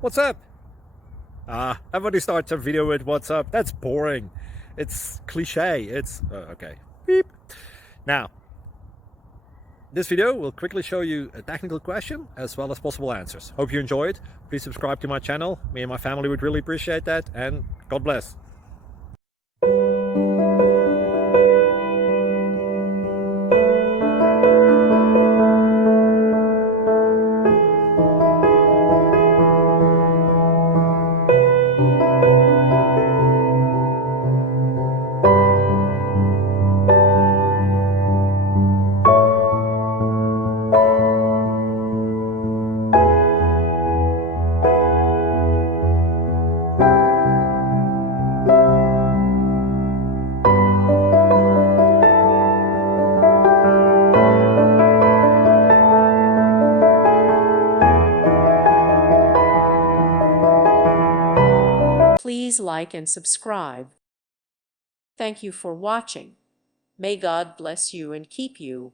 What's up? Everybody starts a video with what's up. That's boring. It's cliche. It's okay. Beep. Now, this video will quickly show you a technical question as well as possible answers. Hope you enjoy it. Please subscribe to my channel. Me and my family would really appreciate that, and God bless. Please like and subscribe. Thank you for watching. May God bless you and keep you.